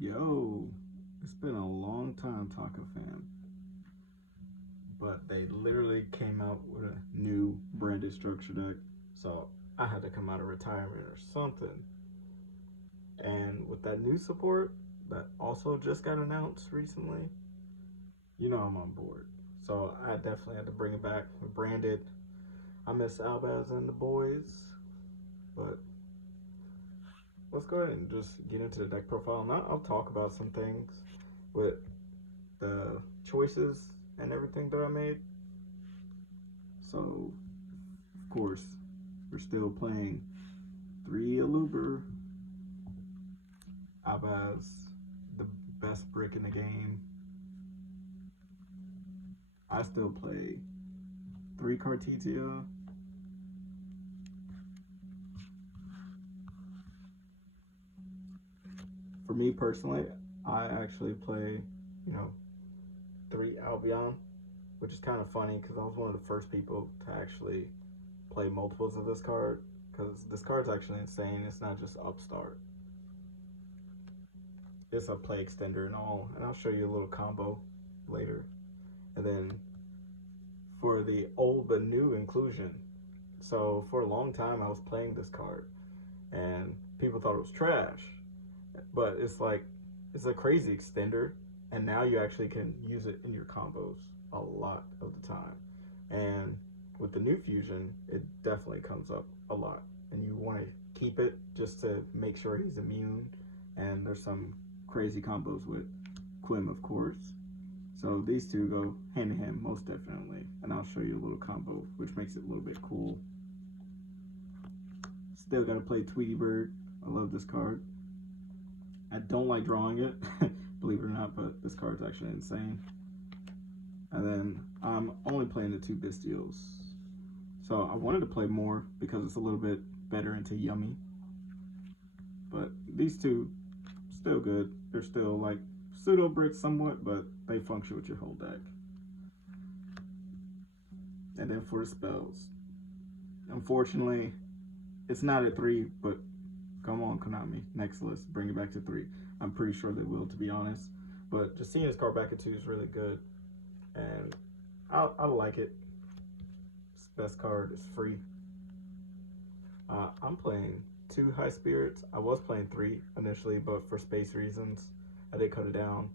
Yo, it's been a long time, Taka fam, but they literally came out with a new branded structure deck, so I had to come out of retirement or something. And with that new support that also just got announced recently, I'm on board. So I definitely had to bring it back with branded. I miss Albaz and the boys, but let's go ahead and just get into the deck profile. Now I'll talk about some things with the choices and everything that I made. So, of course, we're still playing 3 Aluber, Abaz, the best brick in the game. I still play 3 Cartesia. For me personally, I actually play, 3 Albion, which is kind of funny because I was one of the first people to actually play multiples of this card because this card's actually insane. It's not just upstart. It's a play extender and all, and I'll show you a little combo later. And then for the old but new inclusion, so for a long time I was playing this card and people thought it was trash, but it's a crazy extender, and now you actually can use it in your combos a lot of the time. And with the new fusion, it definitely comes up a lot, and you want to keep it just to make sure he's immune. And there's some crazy combos with Quim, of course. So these two go hand in hand, most definitely. And I'll show you a little combo, which makes it a little bit cool. Still got to play Tweety Bird. I love this card. I don't like drawing it, believe it or not, but this card's actually insane. And then I'm only playing the 2 Bestials. So I wanted to play more because it's a little bit better into Yummy. But these two, still good. They're still like pseudo bricks somewhat, but they function with your whole deck. And then for the spells, unfortunately, it's not at 3, but come on, Konami, next list, bring it back to 3. I'm pretty sure they will, to be honest. But just seeing this card back at 2 is really good, and I like it. It's best card. It's free. I'm playing 2 High Spirits. I was playing 3 initially, but for space reasons, I did cut it down.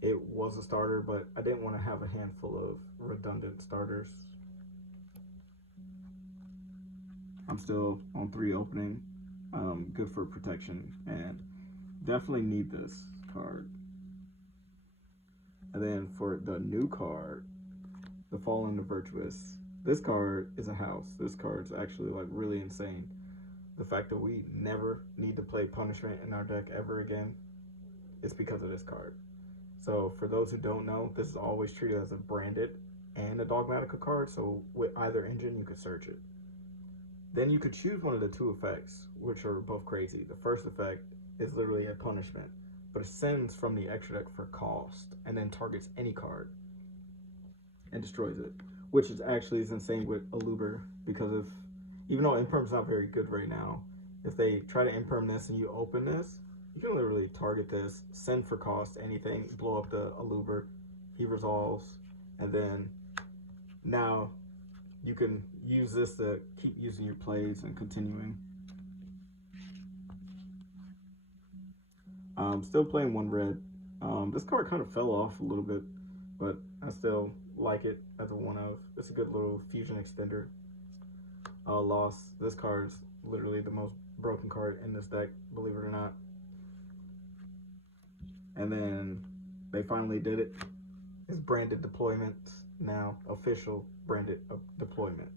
It was a starter, but I didn't want to have a handful of redundant starters. I'm still on 3 opening. Good for protection, and definitely need this card. And then for the new card, the Fallen, the Virtuous, this card is a house. This card's actually like really insane. The fact that we never need to play punishment in our deck ever again is because of this card. So for those who don't know, this is always treated as a branded and a dogmatica card, so with either engine you could search it. Then you could choose one of the 2 effects, which are both crazy. The first effect is literally a punishment, but it sends from the extra deck for cost and then targets any card and destroys it, which is actually is insane with Aluber, because if, even though Imperm's not very good right now, if they try to Imperm this and you open this, you can literally target this, send for cost anything, blow up the Aluber, he resolves, and then now you can use this to keep using your plays and continuing. Still playing 1 red. This card kind of fell off a little bit, but I still like it as a 1-of. It's a good little fusion extender. Loss. This card's literally the most broken card in this deck, believe it or not. And then they finally did it. It's branded deployment now, official branded deployment.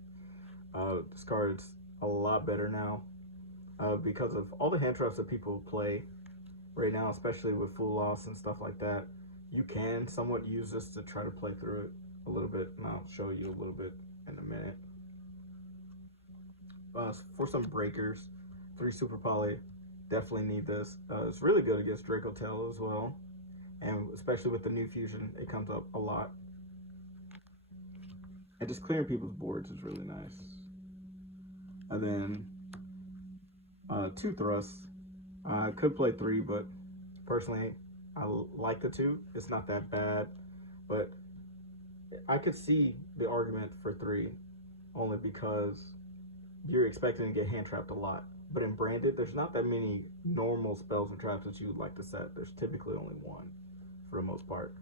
This card's a lot better now because of all the hand traps that people play right now, especially with full loss and stuff like that. You can somewhat use this to try to play through it a little bit, and I'll show you a little bit in a minute. For some breakers, 3 Super Poly, definitely need this. It's really good against Draco Tail as well, and especially with the new fusion, it comes up a lot. And just clearing people's boards is really nice. And then 2 thrusts. I could play 3, but Personally, I like the 2. It's not that bad, but I could see the argument for 3 only because you're expecting to get hand trapped a lot. But in Branded, there's not that many normal spells or traps that you would like to set. There's typically only 1 for the most part.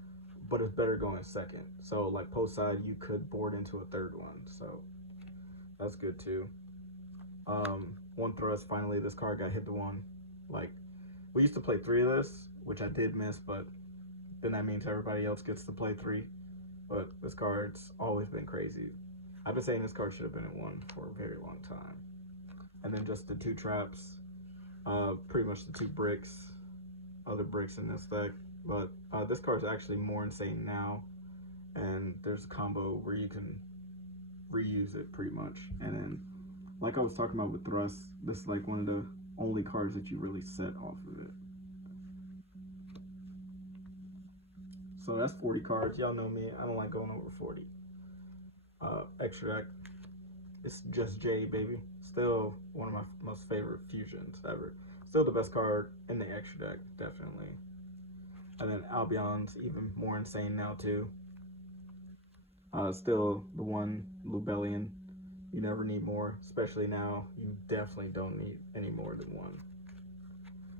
But it's better going second. So like post side, you could board into a 3rd one. So that's good too. 1 thrust, finally this card got hit to 1. Like, we used to play 3 of this, which I did miss, but then that means everybody else gets to play 3. But this card's always been crazy. I've been saying this card should have been at 1 for a very long time. And then just the 2 traps, pretty much the 2 bricks, other bricks in this deck. But this card's actually more insane now, and there's a combo where you can reuse it pretty much. And then, like I was talking about with Thrust, this is like one of the only cards that you really set off of it. So that's 40 cards. Y'all know me, I don't like going over 40. Extra deck, it's just J, baby. Still one of my most favorite fusions ever. Still the best card in the extra deck, definitely. And then Albion's even more insane now too. Still the 1 Lubellion. You never need more, especially now. You definitely don't need any more than 1.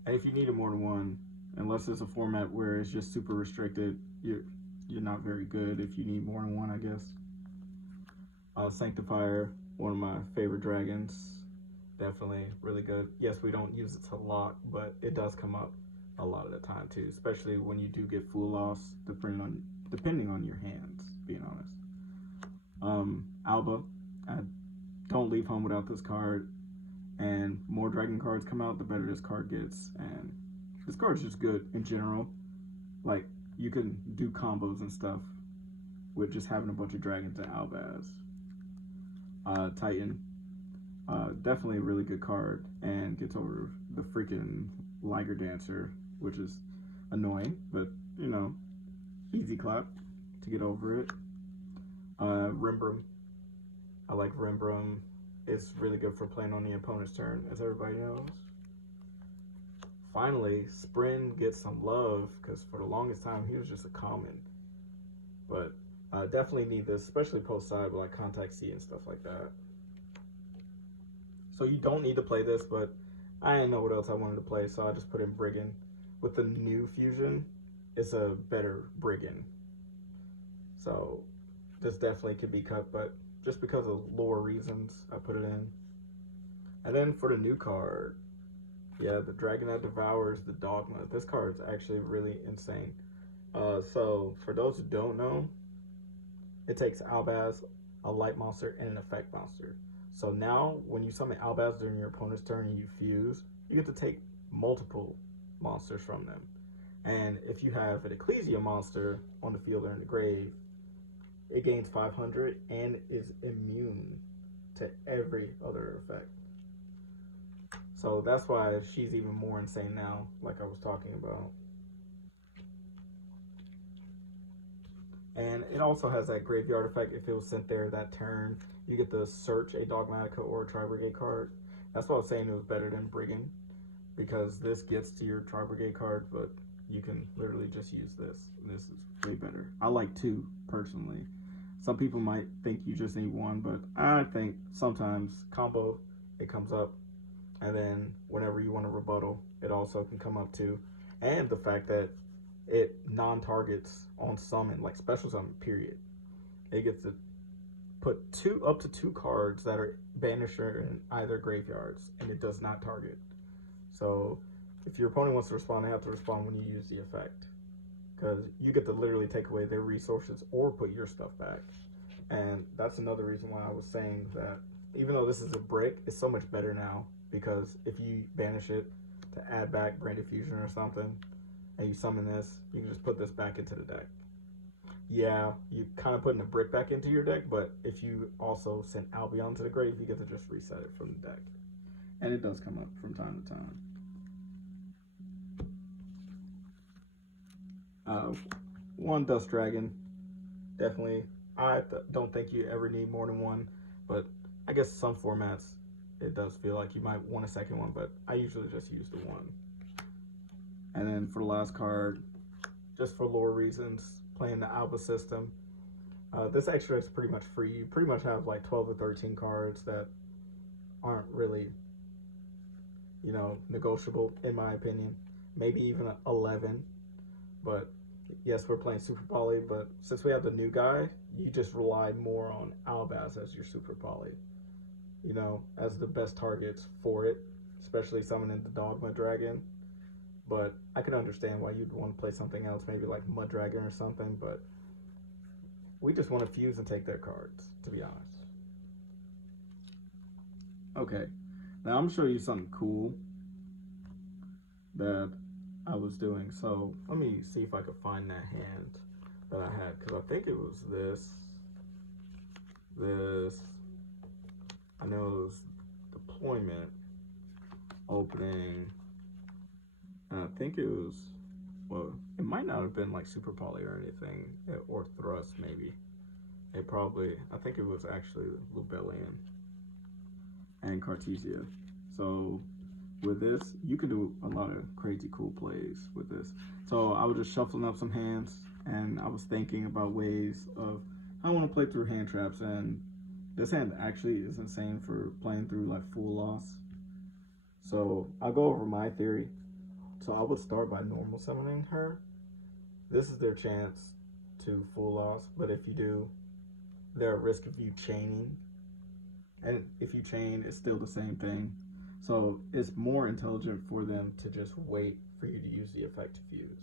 And if you needed more than 1, unless it's a format where it's just super restricted, you're not very good if you need more than 1, I guess. Sanctifier, one of my favorite dragons. Definitely really good. Yes, we don't use it a lot, but it does come up a lot of the time too, especially when you do get full loss, depending on your hands, being honest. Alba, I don't leave home without this card, and more dragon cards come out, the better this card gets. And this card's just good in general. Like, you can do combos and stuff with just having a bunch of dragons and Albaz. Titan, definitely a really good card, and gets over the freaking Liger Dancer, which is annoying, but you know, easy clap to get over it. Rimbram, I like Rimbram. It's really good for playing on the opponent's turn, as everybody knows. Finally, Sprin gets some love, because for the longest time he was just a common. But definitely need this, especially post side with like Contact C and stuff like that. So you don't need to play this, but I didn't know what else I wanted to play, so I just put in Brigand. With the new fusion, it's a better Brigand. So this definitely could be cut, but just because of lore reasons, I put it in. And then for the new card, yeah, the Dragon that Devours the Dogma. This card is actually really insane. So for those who don't know, it takes Albaz, a light monster, and an effect monster. So now, when you summon Albaz during your opponent's turn and you fuse, you get to take multiple monsters from them. And if you have an Ecclesia monster on the field or in the grave, it gains 500 and is immune to every other effect. So that's why she's even more insane now, like I was talking about. And it also has that graveyard effect. If it was sent there that turn, you get to search a Dogmatica or a Tri-Brigade card. That's why I was saying it was better than Brigand, because this gets to your Tri-Brigade card, but you can literally just use this. This is way better. I like 2, personally. Some people might think you just need 1, but I think sometimes combo, it comes up. And then whenever you want to rebuttal, it also can come up too. And the fact that it non-targets on summon, like special summon, period. It gets to put up to two cards that are banisher in either graveyards, and it does not target. So if your opponent wants to respond, they have to respond when you use the effect, because you get to literally take away their resources or put your stuff back. And that's another reason why I was saying that even though this is a brick, it's so much better now, because if you banish it to add back Branded Fusion or something, and you summon this, you can just put this back into the deck. Yeah, you kind of putting a brick back into your deck, but if you also send Albion to the grave, you get to just reset it from the deck. And it does come up from time to time. One Dust Dragon, definitely. I don't think you ever need more than one, but I guess some formats it does feel like you might want a second one, but I usually just use the one. And then for the last card, just for lore reasons, playing the Alba system. This extra is pretty much free. You pretty much have like 12 or 13 cards that aren't really, you know, negotiable in my opinion. Maybe even 11. But yes, we're playing Super Poly, but since we have the new guy, you just rely more on Albaz as your Super Poly, you know, as the best targets for it, especially summoning the Dogma Dragon. But I can understand why you'd want to play something else, maybe like Mud Dragon or something, but we just want to fuse and take their cards, to be honest. Okay, now I'm going to show you something cool that I was doing. So let me see if I could find that hand that I had, because I think it was this. I know it was deployment, opening, and I think it was, well, it might not have been like Super Poly or anything, or Thrust maybe. It probably, I think it was actually Lubellian and Cartesia. So with this, you can do a lot of crazy cool plays with this. So I was just shuffling up some hands, and I was thinking about ways of how I want to play through hand traps, and this hand actually is insane for playing through like full loss. So I'll go over my theory. So I would start by normal summoning her. This is their chance to full loss, but if you do, they're at risk of you chaining. And if you chain, it's still the same thing. So it's more intelligent for them to just wait for you to use the effect to fuse.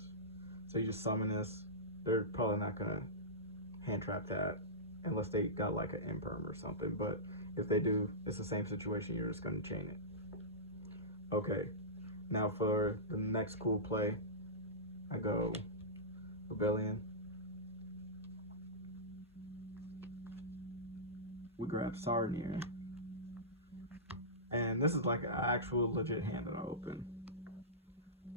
So you just summon this. They're probably not gonna hand trap that unless they got like an imperm or something. But if they do, it's the same situation. You're just gonna chain it. Okay, now for the next cool play, I go Rebellion. We grab Sarnier. And this is like an actual legit hand that I open.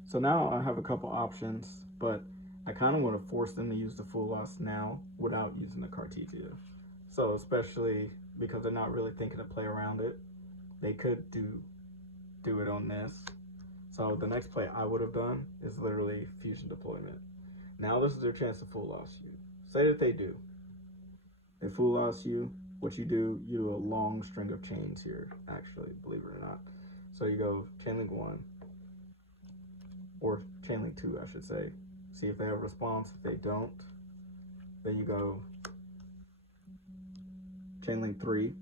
So now I have a couple options, but I kind of want to force them to use the full loss now without using the Cartesia. So especially because they're not really thinking to play around it, they could do it on this. So the next play I would have done is literally fusion deployment. Now this is their chance to full loss you. Say that they do. They full loss you. What you do a long string of chains here, actually, believe it or not. So you go chain link 1, or chain link 2, I should say. See if they have a response. If they don't, then you go chain link 3,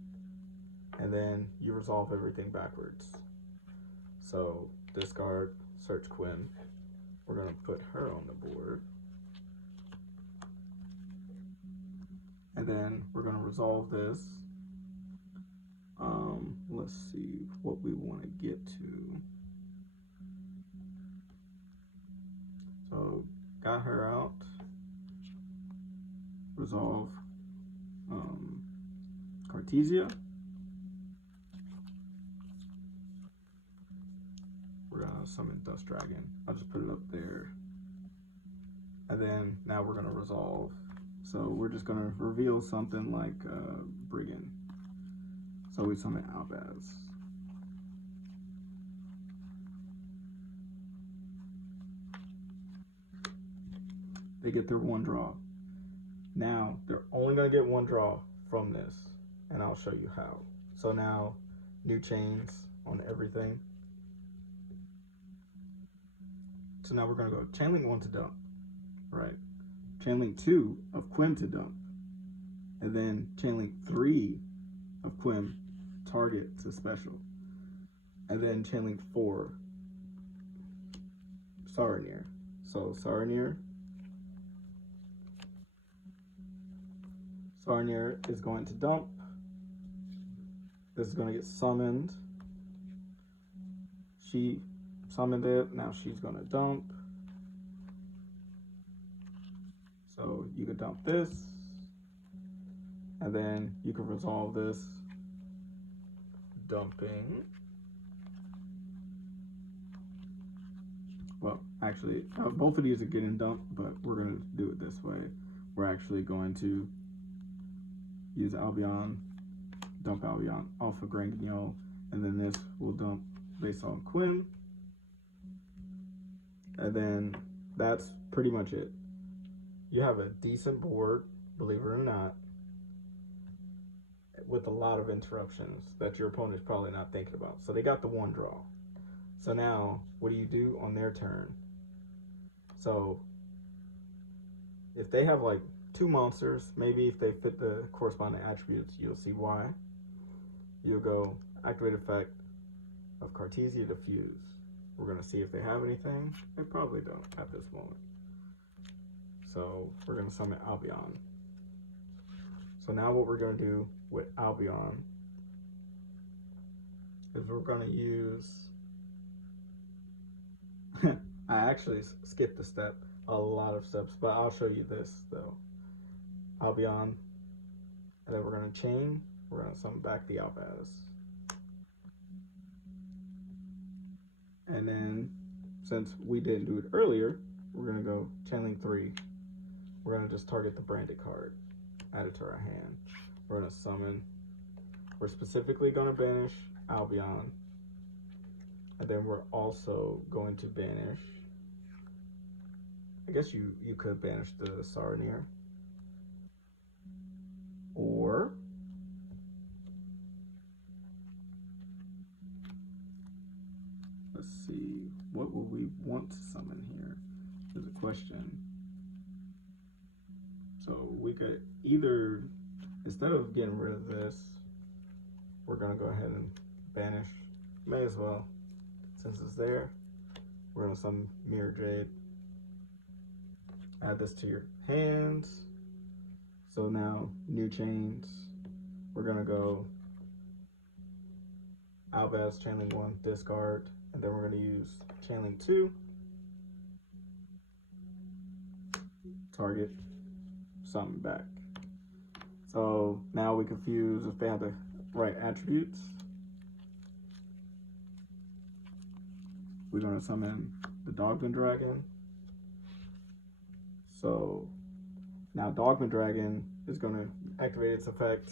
and then you resolve everything backwards. So discard, search Quinn. We're gonna put her on the board. And then we're going to resolve this. Let's see what we want to get to. So got her out. Resolve Cartesia. We're going to summon Dust Dragon. I'll just put it up there. And then now we're going to resolve. So we're just going to reveal something like Brigand. So we summon Albaz. They get their 1 draw. Now, they're only going to get 1 draw from this, and I'll show you how. So now, new chains on everything. So now we're going to go chain link 1 to dump, right? Chain link 2 of Quim to dump, and then chain link 3 of Quim target to special, and then chain link 4 Sarnier. So Sarnier is going to dump. This is going to get summoned. She summoned it. Now she's going to dump. So you can dump this, and then you can resolve this, dumping. Well, actually, both of these are getting dumped, but we're going to do it this way. We're actually going to use Albion, dump Albion off of Grand Guignol, and then this will dump based on Quim. And then that's pretty much it. You have a decent board, believe it or not, with a lot of interruptions that your opponent's probably not thinking about. So they got the one draw. So now, what do you do on their turn? So if they have like two monsters, maybe if they fit the corresponding attributes, you'll see why. You'll go activate effect of Cartesia to fuse. We're going to see if they have anything. They probably don't at this moment. So we're going to summon Albion. So now what we're going to do with Albion is we're going to use... I actually skipped a step, a lot of steps, but I'll show you this though. Albion, and then we're going to chain. We're going to summon back the Albaz. And then, since we didn't do it earlier, we're going to go channeling 3. We're going to just target the Brande card, add it to our hand. We're going to summon. We're specifically going to banish Albion. And then we're also going to banish, I guess you could banish the Saronir. Or let's see, what will we want to summon here? Is a question. So we could either, instead of getting rid of this, we're gonna go ahead and banish. May as well, since it's there. We're gonna summon Mirror Jade. Add this to your hands. So now, new chains. We're gonna go Albaz, channeling 1, discard, and then we're gonna use channeling 2. Target, summon back. So now we can fuse if they have the right attributes. We're gonna summon the Dogman Dragon. So now Dogman Dragon is gonna activate its effect.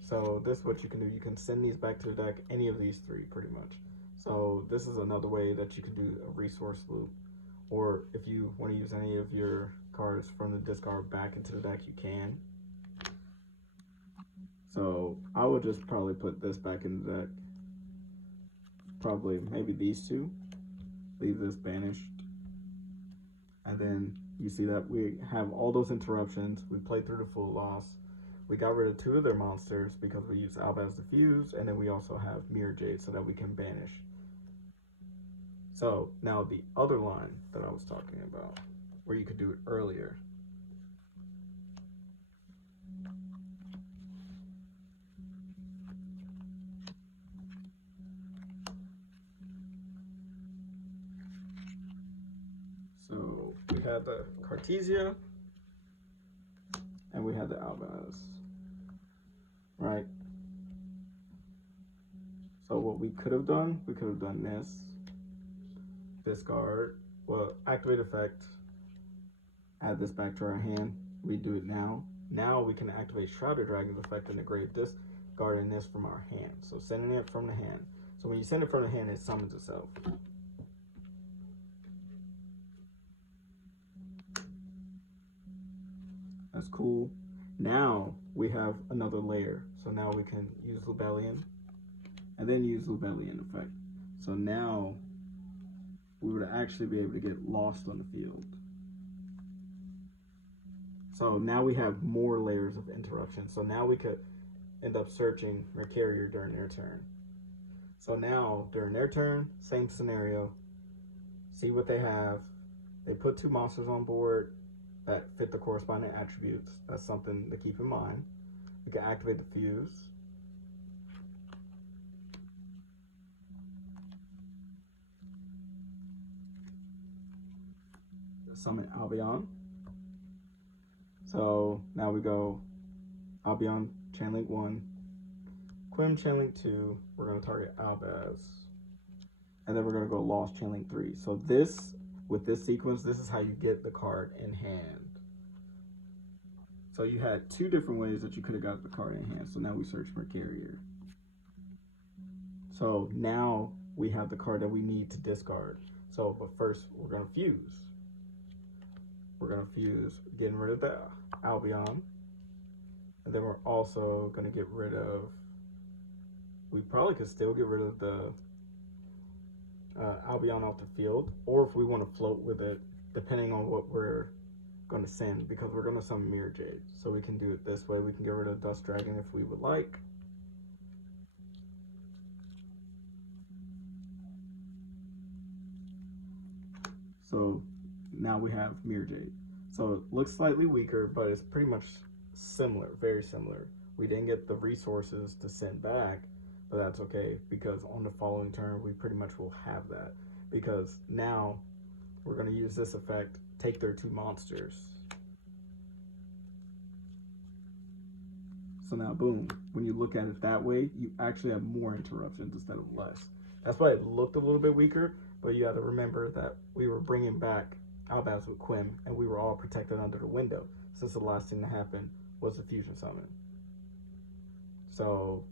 So this is what you can do. You can send these back to the deck, any of these 3 pretty much. So this is another way that you can do a resource loop. Or if you want to use any of your cards from the discard back into the deck, you can. So I would just probably put this back in the deck. Probably maybe these 2. Leave this banished. And then you see that we have all those interruptions. We played through the full loss. We got rid of 2 of their monsters because we used Albaz to fuse, and then we also have Mirror Jade so that we can banish. So now the other line that I was talking about, where you could do it earlier. So we had the Cartesia, and we had the Albaz, right? So what we could have done this. Discard, well, activate effect, add this back to our hand, redo it now. Now we can activate Shrouded Dragon's effect in the grave, discarding this from our hand. So sending it from the hand. So when you send it from the hand, it summons itself. That's cool. Now we have another layer. So now we can use Lubellion and then use Lubellion effect. So now we would actually be able to get lost on the field. So now we have more layers of interruption. So now we could end up searching Mercurier during their turn. So now, during their turn, same scenario. See what they have. They put 2 monsters on board that fit the corresponding attributes. That's something to keep in mind. We can activate the fuse. Summon Albion. So now we go Albion, channeling 1, Quim, channeling 2. We're going to target Albaz, and then we're going to go Lost, channeling 3. So this, with this sequence, this is how you get the card in hand. So you had 2 different ways that you could have got the card in hand. So now we search Mercurier. So now we have the card that we need to discard. So, but first we're gonna fuse. We're gonna fuse, getting rid of the Albion, and then we're also gonna get rid of. We probably could still get rid of the Albion off the field, or if we want to float with it, depending on what we're going to send, because we're going to summon Mirror Jade. So we can do it this way. We can get rid of Dust Dragon if we would like. So now we have Mirror Jade. So it looks slightly weaker, but it's pretty much similar, very similar. We didn't get the resources to send back, but that's okay, because on the following turn, we pretty much will have that. Because now we're going to use this effect, take their 2 monsters. So now, boom, when you look at it that way, you actually have more interruptions instead of less. That's why it looked a little bit weaker, but you got to remember that we were bringing back Albaz with Quim, and we were all protected under the window, since the last thing to happen was the fusion summon. So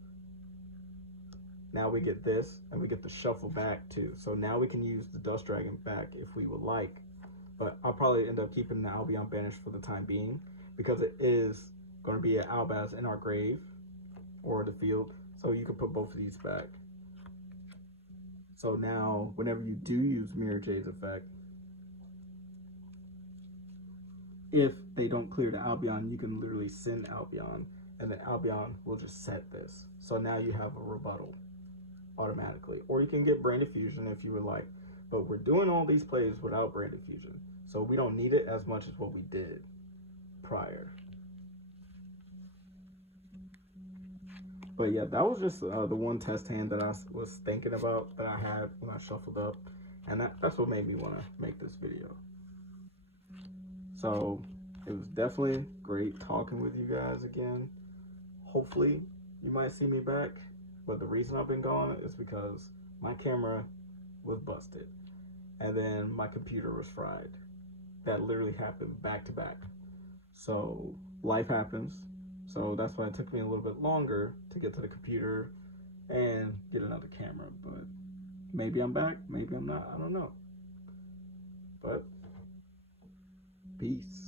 now we get this, and we get the shuffle back too. So now we can use the Dust Dragon back if we would like, but I'll probably end up keeping the Albion banished for the time being, because it is going to be an Albaz in our grave or the field, so you can put both of these back. So now whenever you do use Mirror Jade's effect, if they don't clear the Albion, you can literally send Albion, and the Albion will just set this. So now you have a rebuttal automatically, or you can get Brande Fusion if you would like, but we're doing all these plays without Brande Fusion, so we don't need it as much as what we did prior. But yeah, that was just the one test hand that I was thinking about that I had when I shuffled up, and that's what made me want to make this video. So it was definitely great talking with you guys again. Hopefully you might see me back, but the reason I've been gone is because my camera was busted, and then my computer was fried. That literally happened back to back. So life happens. So that's why it took me a little bit longer to get to the computer and get another camera. But maybe I'm back, maybe I'm not, I don't know. But peace.